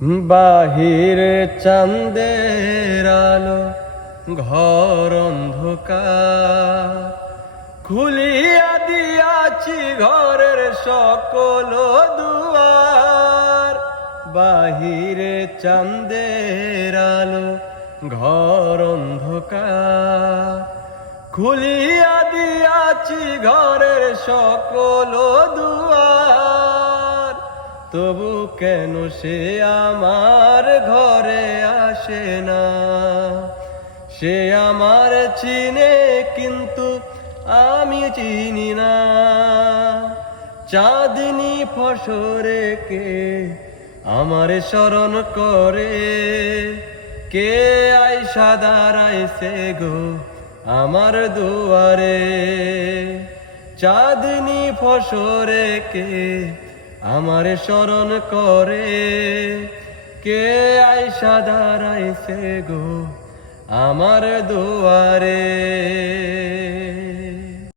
বাহিরে চাঁদের আলো, ঘর অন্ধকার, খুলিয়া দিয়াছি ঘরের সকল দুয়ার। বাহিরে চাঁদের আলো, ঘর অন্ধকার, খুলিয়া দিয়াছি ঘরের সকল দুয়ার। তবু কেন সে আমার ঘরে আসে না? সে আমার চিনে কিন্তু আমি চিনি না। চাঁদনি ফসরে কে আমারে স্মরণ করে, কে আইসা দাঁড়াইছে গো আমার দুয়ারে। চাঁদনি ফসরে কে আমারে স্মরণ করে, কে আইসা দাঁড়াইছে গো আমার দুয়ারে।